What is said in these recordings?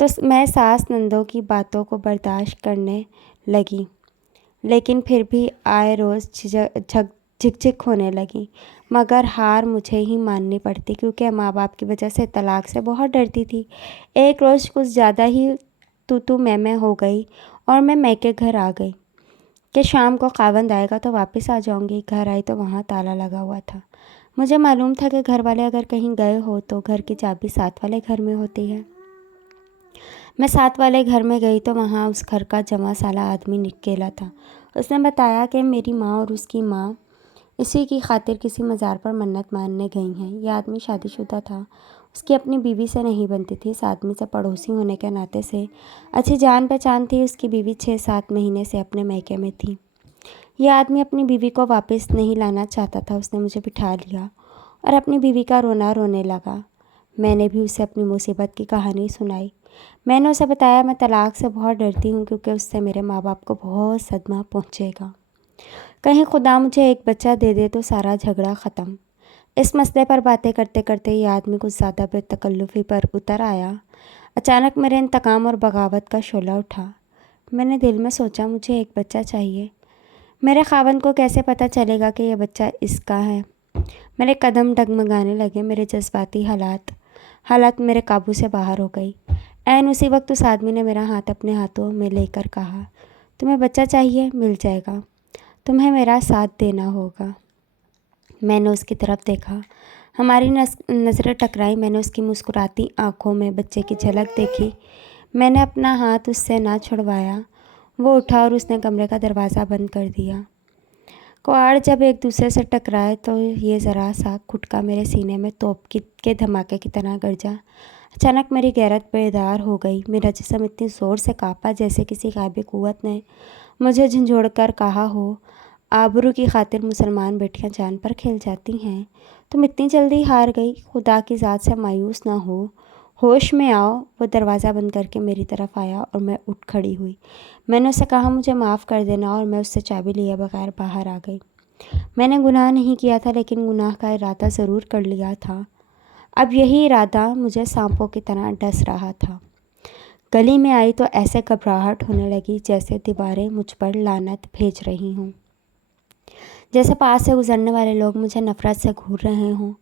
تو میں ساس نندوں کی باتوں کو برداشت کرنے لگی، لیکن پھر بھی آئے روز جھک ہونے لگی، مگر ہار مجھے ہی ماننی پڑتی کیونکہ ماں باپ کی وجہ سے طلاق سے بہت ڈرتی تھی۔ ایک روز کچھ زیادہ ہی تو میں ہو گئی اور میں میکے گھر آ گئی کہ شام کو خاوند آئے گا تو واپس آ جاؤں گی۔ گھر آئی تو وہاں تالا لگا ہوا تھا۔ مجھے معلوم تھا کہ گھر والے اگر کہیں گئے ہو تو گھر کی چابی ساتھ والے گھر میں ہوتی ہے۔ میں ساتھ والے گھر میں گئی تو وہاں اس گھر کا جمع سالہ آدمی نکیلا تھا۔ اس نے بتایا کہ میری ماں اور اس کی ماں اسی کی خاطر کسی مزار پر منت ماننے گئی ہیں۔ یہ آدمی شادی شدہ تھا، اس کی اپنی بیوی سے نہیں بنتی تھی۔ اس آدمی سے پڑوسی ہونے کے ناطے سے اچھی جان پہچان تھی۔ اس کی بیوی 6-7 مہینے سے اپنے میکے میں تھی۔ یہ آدمی اپنی بیوی کو واپس نہیں لانا چاہتا تھا۔ اس نے مجھے بٹھا لیا اور اپنی بیوی کا رونا رونے لگا۔ میں نے بھی اسے اپنی مصیبت کی کہانی سنائی۔ میں نے اسے بتایا میں طلاق سے بہت ڈرتی ہوں کیونکہ اس سے میرے ماں باپ کو بہت صدمہ پہنچے گا۔ کہیں خدا مجھے ایک بچہ دے دے تو سارا جھگڑا ختم۔ اس مسئلے پر باتیں کرتے کرتے یہ آدمی کچھ زیادہ بے تکلفی پر اتر آیا۔ اچانک میرے انتقام اور بغاوت کا شعلہ اٹھا۔ میں نے دل میں سوچا مجھے ایک بچہ چاہیے۔ میرے خاوند کو کیسے پتہ چلے گا کہ یہ بچہ اس کا ہے؟ میرے قدم ڈگمگانے لگے۔ میرے جذباتی حالت میرے قابو سے باہر ہو گئی۔ عین اسی وقت اس آدمی نے میرا ہاتھ اپنے ہاتھوں میں لے کر کہا، تمہیں بچہ چاہیے؟ مل جائے گا، تمہیں میرا ساتھ دینا ہوگا۔ میں نے اس کی طرف دیکھا، ہماری نظریں ٹکرائی۔ میں نے اس کی مسکراتی آنکھوں میں بچے کی جھلک دیکھی۔ میں نے اپنا ہاتھ اس سے نہ چھڑوایا۔ وہ اٹھا اور اس نے کمرے کا دروازہ بند کر دیا۔ کواڑ جب ایک دوسرے سے ٹکرائے تو یہ ذرا سا کھٹکا میرے سینے میں توپ کے دھماکے کی طرح گرجا۔ اچانک میری غیرت بیدار ہو گئی۔ میرا جسم اتنی زور سے کانپا جیسے کسی غیبی قوت نے مجھے جھنجھوڑ کر کہا ہو، آبرو کی خاطر مسلمان بیٹیاں جان پر کھیل جاتی ہیں، تم اتنی جلدی ہار گئی؟ خدا کی ذات سے مایوس نہ ہو، ہوش میں آؤ۔ وہ دروازہ بند کر کے میری طرف آیا اور میں اٹھ کھڑی ہوئی۔ میں نے اسے کہا مجھے معاف کر دینا اور میں اس سے چابی لیے بغیر باہر آ گئی۔ میں نے گناہ نہیں کیا تھا لیکن گناہ کا ارادہ ضرور کر لیا تھا۔ اب یہی ارادہ مجھے سانپوں کی طرح ڈس رہا تھا۔ گلی میں آئی تو ایسے گھبراہٹ ہونے لگی جیسے دیواریں مجھ پر لعنت بھیج رہی ہوں، جیسے پاس سے گزرنے والے لوگ مجھے نفرت سے گھور رہے ہوں۔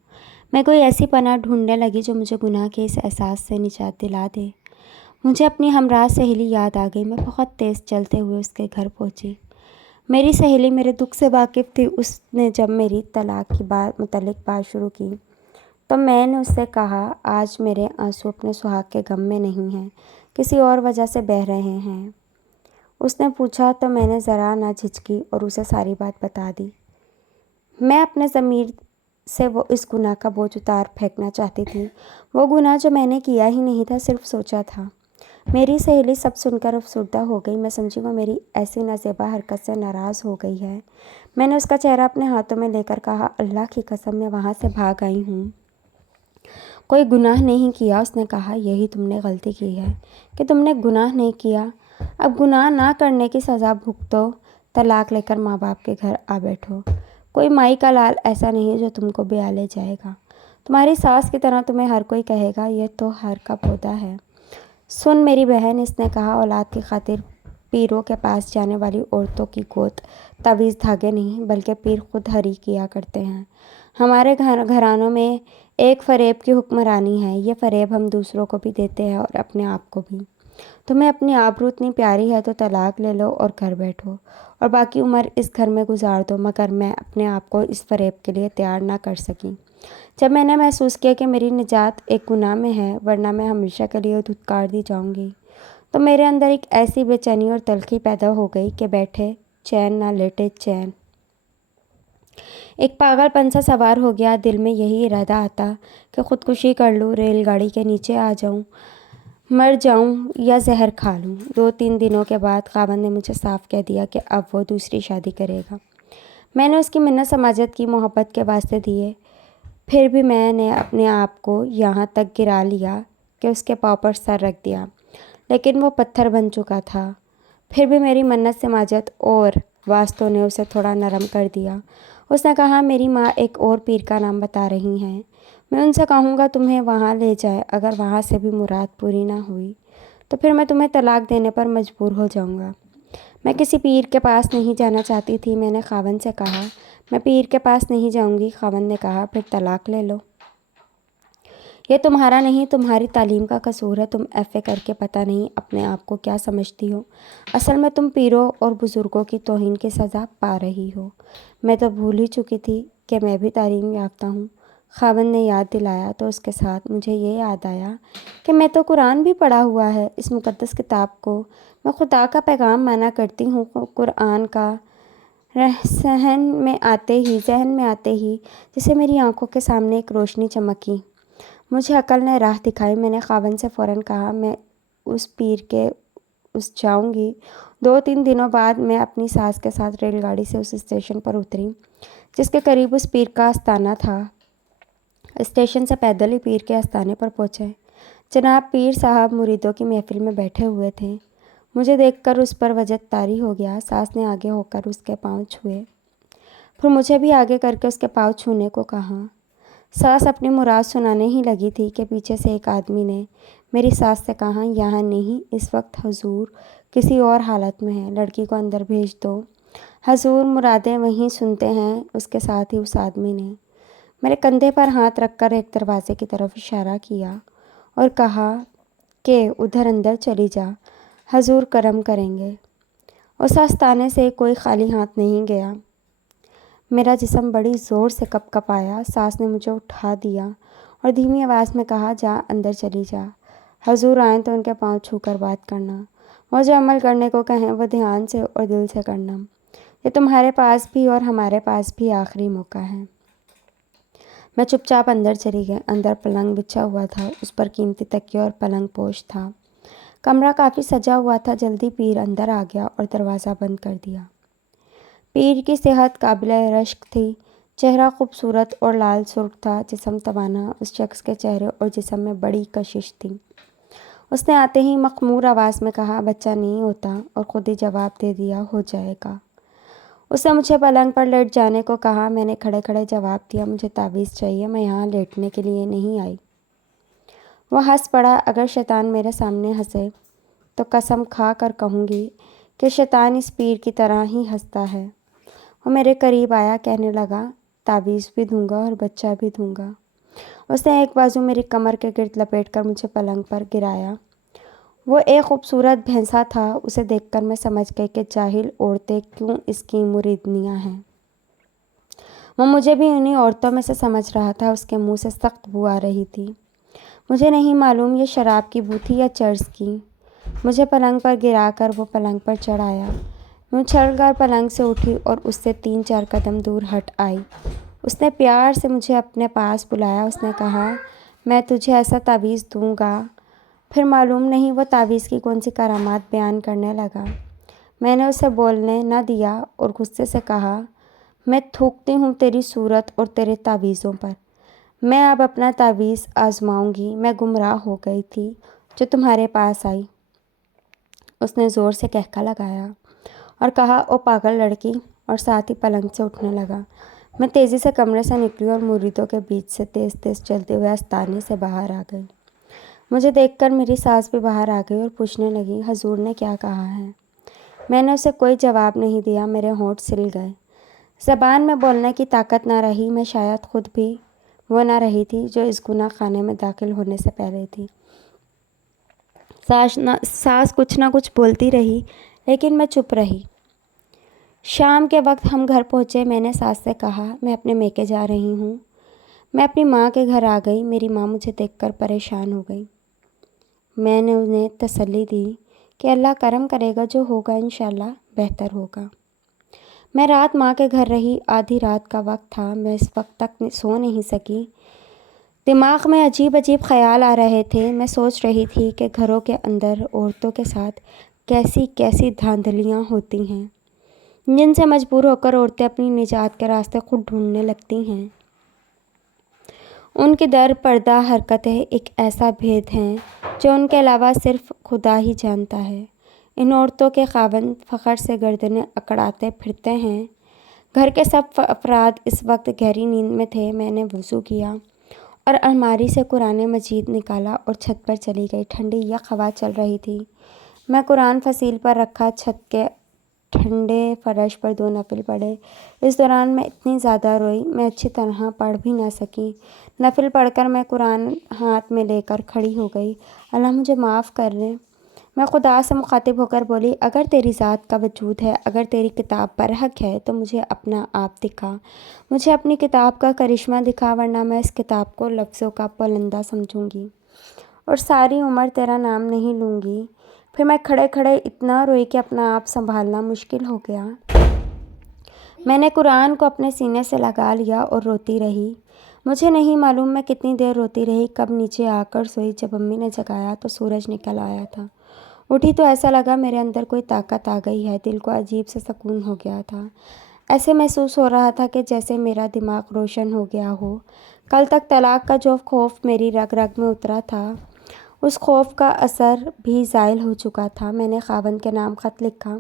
میں کوئی ایسی پناہ ڈھونڈنے لگی جو مجھے گناہ کے اس احساس سے نجات دلا دے۔ مجھے اپنی ہمراہ سہیلی یاد آ گئی۔ میں بہت تیز چلتے ہوئے اس کے گھر پہنچی۔ میری سہیلی میرے دکھ سے واقف تھی۔ اس نے جب میری طلاق کی متعلق بات شروع کی تو میں نے اس سے کہا، آج میرے آنسو اپنے سہاگ کے غم میں نہیں ہیں، کسی اور وجہ سے بہہ رہے ہیں۔ اس نے پوچھا تو میں نے ذرا نہ جھجکی اور اسے ساری بات بتا دی۔ میں اپنے ضمیر سے وہ اس گناہ کا بوجھ اتار پھینکنا چاہتی تھی، وہ گناہ جو میں نے کیا ہی نہیں تھا، صرف سوچا تھا۔ میری سہیلی سب سن کر افسردہ ہو گئی۔ میں سمجھی وہ میری ایسی نازیبا حرکت سے ناراض ہو گئی ہے۔ میں نے اس کا چہرہ اپنے ہاتھوں میں لے کر کہا، اللہ کی قسم میں وہاں سے بھاگ آئی ہوں، کوئی گناہ نہیں کیا۔ اس نے کہا، یہی تم نے غلطی کی ہے کہ تم نے گناہ نہیں کیا۔ اب گناہ نہ کرنے کی سزا بھگتو، طلاق لے کر ماں باپ کے گھر آ بیٹھو۔ کوئی مائی کا لال ایسا نہیں جو تم کو بیاہ لے جائے گا۔ تمہاری ساس کی طرح تمہیں ہر کوئی کہے گا یہ تو ہر کا پودا ہے۔ سن میری بہن، اس نے کہا، اولاد کی خاطر پیروں کے پاس جانے والی عورتوں کی گود تعویذ دھاگے نہیں بلکہ پیر خود ہری کیا کرتے ہیں۔ ہمارے گھرانوں میں ایک فریب کی حکمرانی ہے۔ یہ فریب ہم دوسروں کو بھی دیتے ہیں اور اپنے آپ کو بھی۔ تمہیں اپنی آبرو اتنی پیاری ہے تو طلاق لے لو اور گھر بیٹھو اور باقی عمر اس گھر میں گزار دو۔ مگر میں اپنے آپ کو اس فریب کے لیے تیار نہ کر سکی۔ جب میں نے محسوس کیا کہ میری نجات ایک گناہ میں ہے ورنہ میں ہمیشہ کے لیے دھتکار دی جاؤں گی، تو میرے اندر ایک ایسی بے چینی اور تلخی پیدا ہو گئی کہ بیٹھے چین نہ لیٹے چین۔ ایک پاگل پن سا سوار ہو گیا۔ دل میں یہی ارادہ آتا کہ خودکشی کر لوں، ریل گاڑی کے نیچے آ جاؤں، مر جاؤں یا زہر کھا لوں۔ 2-3 دنوں کے بعد خاوند نے مجھے صاف کہہ دیا کہ اب وہ دوسری شادی کرے گا۔ میں نے اس کی منت سماجت کی، محبت کے واسطے دیے، پھر بھی میں نے اپنے آپ کو یہاں تک گرا لیا کہ اس کے پاؤں پر سر رکھ دیا، لیکن وہ پتھر بن چکا تھا۔ پھر بھی میری منت سماجت اور واسطوں نے اسے تھوڑا نرم کر دیا۔ اس نے کہا، میری ماں ایک اور پیر کا نام بتا رہی ہیں، میں ان سے کہوں گا تمہیں وہاں لے جائیں۔ اگر وہاں سے بھی مراد پوری نہ ہوئی تو پھر میں تمہیں طلاق دینے پر مجبور ہو جاؤں گا۔ میں کسی پیر کے پاس نہیں جانا چاہتی تھی، میں نے خاوند سے کہا۔ میں پیر کے پاس نہیں جاؤں گی، خاوند نے کہا۔ پھر طلاق لے لو۔ یہ تمہارا نہیں، تمہاری تعلیم کا قصور ہے۔ تم ایف اے کر کے پتہ نہیں اپنے آپ کو کیا سمجھتی ہو۔ اصل میں تم پیروں اور بزرگوں کی توہین کی سزا پا رہی ہو۔ میں تو بھول ہی چکی تھی کہ میں بھی تعلیم یافتہ ہوں۔ خاوند نے یاد دلایا تو اس کے ساتھ مجھے یہ یاد آیا کہ میں تو قرآن بھی پڑھا ہوا ہے۔ اس مقدس کتاب کو میں خدا کا پیغام مانا کرتی ہوں۔ قرآن کا ذہن میں آتے ہی جسے میری آنکھوں کے سامنے ایک روشنی چمکی۔ مجھے عقل نے راہ دکھائی۔ میں نے خاوند سے فوراً کہا، میں اس پیر کے اس جاؤں گی۔ 2-3 دنوں بعد میں اپنی ساس کے ساتھ ریل گاڑی سے اس اسٹیشن پر اتری جس کے قریب اس پیر کا آستانہ تھا۔ اسٹیشن سے پیدل ہی پیر کے آستانے پر پہنچے۔ جناب پیر صاحب مریدوں کی محفل میں بیٹھے ہوئے تھے۔ مجھے دیکھ کر اس پر وجد طاری ہو گیا۔ ساس نے آگے ہو کر اس کے پاؤں چھوئے، پھر مجھے بھی آگے کر کے اس کے پاؤں چھونے کو کہا۔ ساس اپنی مراد سنانے ہی لگی تھی کہ پیچھے سے ایک آدمی نے میری ساس سے کہا، یہاں نہیں، اس وقت حضور کسی اور حالت میں ہے، لڑکی کو اندر بھیج دو، حضور مرادیں وہیں سنتے ہیں۔ اس کے ساتھ ہی اس آدمی نے میرے کندھے پر ہاتھ رکھ کر ایک دروازے کی طرف اشارہ کیا اور کہا کہ ادھر اندر چلی جا، حضور کرم کریں گے۔ اس آستانے سے کوئی خالی ہاتھ نہیں گیا۔ میرا جسم بڑی زور سے کپ کپ آیا۔ ساس نے مجھے اٹھا دیا اور دھیمی آواز میں کہا، جا اندر چلی جا، حضور آئیں تو ان کے پاؤں چھو کر بات کرنا، وہ جو عمل کرنے کو کہیں وہ دھیان سے اور دل سے کرنا۔ یہ تمہارے پاس بھی اور ہمارے پاس بھی آخری موقع ہے۔ میں چپ چاپ اندر چلی گئی۔ اندر پلنگ بچھا ہوا تھا، اس پر قیمتی تکیے اور پلنگ پوش تھا۔ کمرہ کافی سجا ہوا تھا۔ جلدی پیر اندر آ گیا اور دروازہ بند کر دیا۔ پیر کی صحت قابل رشک تھی، چہرہ خوبصورت اور لال سرخ تھا، جسم توانا۔ اس شخص کے چہرے اور جسم میں بڑی کشش تھی۔ اس نے آتے ہی مخمور آواز میں کہا، بچہ نہیں ہوتا، اور خود ہی جواب دے دیا، ہو جائے گا۔ اس نے مجھے پلنگ پر لیٹ جانے کو کہا۔ میں نے کھڑے کھڑے جواب دیا، مجھے تعویذ چاہیے، میں یہاں لیٹنے کے لیے نہیں آئی۔ وہ ہنس پڑا۔ اگر شیطان میرے سامنے ہنسے تو قسم کھا کر کہوں گی کہ شیطان اس پیر کی طرح ہی ہنستا ہے۔ وہ میرے قریب آیا، کہنے لگا، تعویذ بھی دوں گا اور بچہ بھی دوں گا۔ اس نے ایک بازو میری کمر کے گرد لپیٹ کر مجھے پلنگ پر گرایا۔ وہ ایک خوبصورت بھینسا تھا۔ اسے دیکھ کر میں سمجھ گئی کہ جاہل عورتیں کیوں اس کی مریدنیاں ہیں۔ وہ مجھے بھی انہی عورتوں میں سے سمجھ رہا تھا۔ اس کے منہ سے سخت بو آ رہی تھی۔ مجھے نہیں معلوم یہ شراب کی بو تھی یا چرس کی۔ مجھے پلنگ پر گرا کر وہ پلنگ پر چڑھ آیا۔ میں اچھل کر پلنگ سے اٹھی اور اس سے 3-4 قدم دور ہٹ آئی۔ اس نے پیار سے مجھے اپنے پاس بلایا۔ اس نے کہا، میں تجھے ایسا تعویذ دوں گا۔ پھر معلوم نہیں وہ تعویذ کی کون سی کرامات بیان کرنے لگا۔ میں نے اسے بولنے نہ دیا اور غصے سے کہا، میں تھوکتی ہوں تیری صورت اور تیرے تعویذوں پر۔ میں اب اپنا تعویذ آزماؤں گی۔ میں گمراہ ہو گئی تھی جو تمہارے پاس آئی۔ اس نے زور سے کہکا لگایا اور کہا، او پاگل لڑکی، اور ساتھ ہی پلنگ سے اٹھنے لگا۔ میں تیزی سے کمرے سے نکلی اور مریدوں کے بیچ سے تیز تیز چلتے ہوئے آستانے سے باہر آ گئی۔ مجھے دیکھ کر میری ساس بھی باہر آ گئی اور پوچھنے لگی، حضور نے کیا کہا ہے؟ میں نے اسے کوئی جواب نہیں دیا۔ میرے ہونٹ سل گئے، زبان میں بولنے کی طاقت نہ رہی۔ میں شاید خود بھی وہ نہ رہی تھی جو اس گناہ خانے میں داخل ہونے سے پہلے تھی۔ ساس کچھ نہ کچھ بولتی رہی لیکن میں چپ رہی۔ شام کے وقت ہم گھر پہنچے۔ میں نے ساس سے کہا، میں اپنے میکے جا رہی ہوں۔ میں اپنی ماں کے گھر آ گئی۔ میری ماں مجھے دیکھ کر پریشان ہو گئی۔ میں نے انہیں تسلی دی کہ اللہ کرم کرے گا، جو ہوگا انشاءاللہ بہتر ہوگا۔ میں رات ماں کے گھر رہی۔ آدھی رات کا وقت تھا۔ میں اس وقت تک سو نہیں سکی۔ دماغ میں عجیب عجیب خیال آ رہے تھے۔ میں سوچ رہی تھی کہ گھروں کے اندر عورتوں کے ساتھ کیسی کیسی دھاندلیاں ہوتی ہیں جن سے مجبور ہو کر عورتیں اپنی نجات کے راستے خود ڈھونڈنے لگتی ہیں۔ ان کی در پردہ حرکتیں ایک ایسا بھید ہیں جو ان کے علاوہ صرف خدا ہی جانتا ہے۔ ان عورتوں کے خاوند فخر سے گردنیں اکڑاتے پھرتے ہیں۔ گھر کے سب افراد اس وقت گہری نیند میں تھے۔ میں نے وضو کیا اور الماری سے قرآن مجید نکالا اور چھت پر چلی گئی۔ ٹھنڈی یک ہوا چل رہی تھی۔ میں قرآن فصیل پر رکھا، چھت کے ٹھنڈے فرش پر 2 نفل پڑھے۔ اس دوران میں اتنی زیادہ روئی میں اچھی طرح پڑھ بھی نہ سکی۔ نفل پڑھ کر میں قرآن ہاتھ میں لے کر کھڑی ہو گئی۔ اللہ مجھے معاف کر لے، میں خدا سے مخاطب ہو کر بولی، اگر تیری ذات کا وجود ہے، اگر تیری کتاب برحق ہے تو مجھے اپنا آپ دکھا، مجھے اپنی کتاب کا کرشمہ دکھا، ورنہ میں اس کتاب کو لفظوں کا پلندہ سمجھوں گی اور ساری عمر تیرا نام نہیں لوں گی۔ پھر میں کھڑے کھڑے اتنا روئی کہ اپنا آپ سنبھالنا مشکل ہو گیا۔ میں نے قرآن کو اپنے سینے سے لگا لیا اور روتی رہی۔ مجھے نہیں معلوم میں کتنی دیر روتی رہی، کب نیچے آ کر سوئی۔ جب امی نے جگایا تو سورج نکل آیا تھا۔ اٹھی تو ایسا لگا میرے اندر کوئی طاقت آ گئی ہے، دل کو عجیب سے سکون ہو گیا تھا۔ ایسے محسوس ہو رہا تھا کہ جیسے میرا دماغ روشن ہو گیا ہو۔ کل تک طلاق کا جو خوف میری رگ رگ میں اترا تھا، اس خوف کا اثر بھی زائل ہو چکا تھا۔ میں نے خاوند کے نام خط لکھا،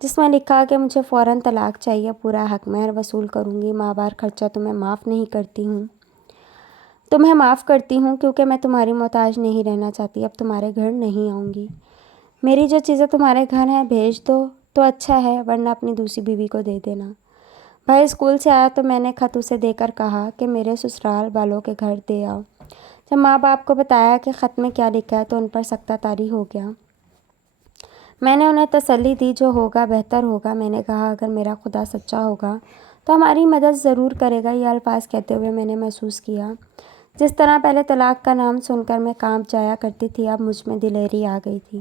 جس میں لکھا کہ مجھے فوراً طلاق چاہیے، پورا حق مہر وصول کروں گی، ماہ وار خرچہ تمہیں معاف کرتی ہوں کیونکہ میں تمہاری محتاج نہیں رہنا چاہتی، اب تمہارے گھر نہیں آؤں گی۔ میری جو چیزیں تمہارے گھر ہیں بھیج دو تو اچھا ہے، ورنہ اپنی دوسری بیوی کو دے دینا۔ بھائی اسکول سے آیا تو میں نے خط اسے دے کر کہا کہ میرے سسرال والوں کے گھر دے آؤ۔ جب ماں باپ کو بتایا کہ خط میں کیا لکھا ہے تو ان پر سختہ طاری ہو گیا۔ میں نے انہیں تسلی دی، جو ہوگا بہتر ہوگا۔ میں نے کہا اگر میرا خدا سچا ہوگا تو ہماری مدد ضرور کرے گا۔ یہ الفاظ کہتے ہوئے میں نے محسوس کیا جس طرح پہلے طلاق کا نام سن کر میں کانپ جایا کرتی تھی، اب مجھ میں دلیری آ گئی تھی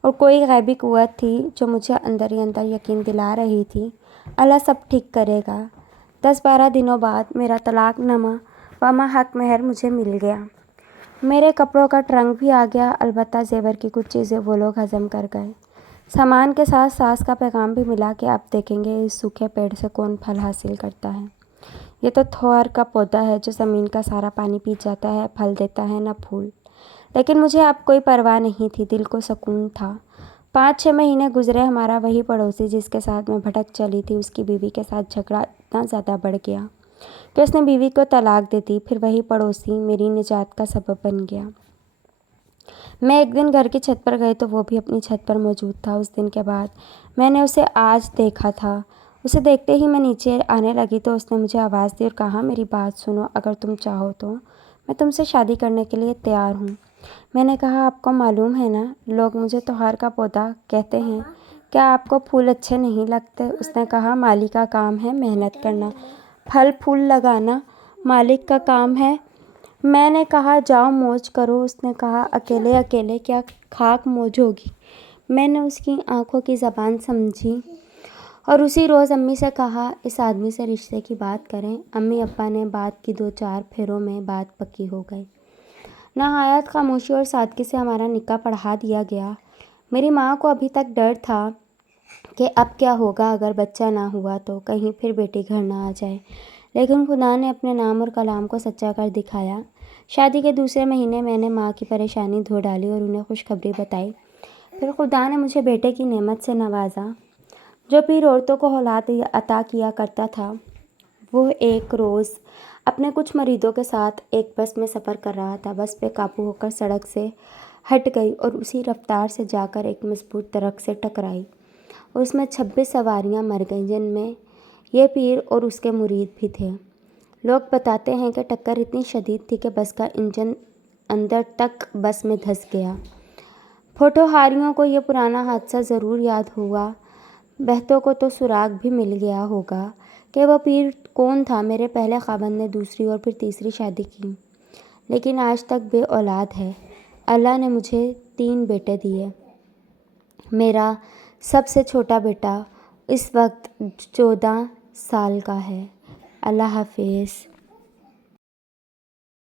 اور کوئی غیبی قوت تھی جو مجھے اندر ہی اندر یقین دلا رہی تھی اللہ سب ٹھیک کرے گا۔ 10-12 دنوں بعد میرا طلاق نامہ و حق مہر مجھے مل گیا۔ میرے کپڑوں کا ٹرنک بھی آ گیا، البتہ زیور کی کچھ چیزیں وہ لوگ ہضم کر گئے۔ سامان کے ساتھ ساس کا پیغام بھی ملا کہ اب دیکھیں گے اس سوکھے پیڑ سے کون پھل حاصل کرتا ہے۔ یہ تو تھور کا پودا ہے جو زمین کا سارا پانی پی جاتا ہے، پھل دیتا ہے نہ پھول۔ لیکن مجھے اب کوئی پرواہ نہیں تھی، دل کو سکون تھا۔ 5-6 مہینے گزرے۔ ہمارا وہی پڑوسی جس کے ساتھ میں بھٹک چلی تھی، اس کی بیوی کے ساتھ جھگڑا اتنا زیادہ بڑھ گیا کہ اس نے بیوی کو طلاق دے دی۔ پھر وہی پڑوسی میری نجات کا سبب بن گیا۔ میں ایک دن گھر کی چھت پر گئی تو وہ بھی اپنی چھت پر موجود تھا۔ اس دن کے بعد میں نے اسے آج دیکھا تھا۔ اسے دیکھتے ہی میں نیچے آنے لگی تو اس نے مجھے آواز دی اور کہا میری بات سنو، اگر تم چاہو تو میں تم سے شادی کرنے کے لیے تیار ہوں۔ میں نے کہا آپ کو معلوم ہے نا، لوگ مجھے تہوار کا پودا کہتے ہیں، کیا آپ کو پھول اچھے نہیں لگتے؟ اس نے کہا مالی کا کام ہے محنت کرنا، پھل پھول لگانا مالک کا کام ہے۔ میں نے کہا جاؤ موج کرو۔ اس نے کہا اکیلے اکیلے کیا خاک موج ہوگی۔ میں نے اس کی آنکھوں کی زبان سمجھی اور اسی روز امی سے کہا اس آدمی سے رشتے کی بات کریں۔ امی ابا نے بات کی، 2-4 پھیروں میں بات پکی ہو گئی۔ نہایت خاموشی اور سادگی سے ہمارا نکاح پڑھا دیا گیا۔ میری ماں کو ابھی تک ڈر تھا کہ اب کیا ہوگا اگر بچہ نہ ہوا تو، کہیں پھر بیٹی گھر نہ آ جائے، لیکن خدا نے اپنے نام اور کلام کو سچا کر دکھایا۔ شادی کے دوسرے مہینے میں نے ماں کی پریشانی دھو ڈالی اور انہیں خوشخبری بتائی۔ پھر خدا نے مجھے بیٹے کی نعمت سے نوازا۔ جو پیر عورتوں کو اولاد عطا کیا کرتا تھا، وہ ایک روز اپنے کچھ مریدوں کے ساتھ ایک بس میں سفر کر رہا تھا۔ بس پہ قابو ہو کر سڑک سے ہٹ گئی اور اسی رفتار سے جا کر ایک مضبوط درخت سے ٹکرائی۔ اس میں 26 سواریاں مر گئیں، جن میں یہ پیر اور اس کے مرید بھی تھے۔ لوگ بتاتے ہیں کہ ٹکر اتنی شدید تھی کہ بس کا انجن اندر تک بس میں دھس گیا۔ پھوٹوہاریوں کو یہ پرانا حادثہ ضرور یاد ہوگا، بہتوں کو تو سراغ بھی مل گیا ہوگا کہ وہ پیر کون تھا۔ میرے پہلے خاوند نے دوسری اور پھر تیسری شادی کی، لیکن آج تک بے اولاد ہے۔ اللہ نے مجھے 3 بیٹے دیے۔ میرا سب سے چھوٹا بیٹا اس وقت 14 سال کا ہے۔ اللہ حافظ۔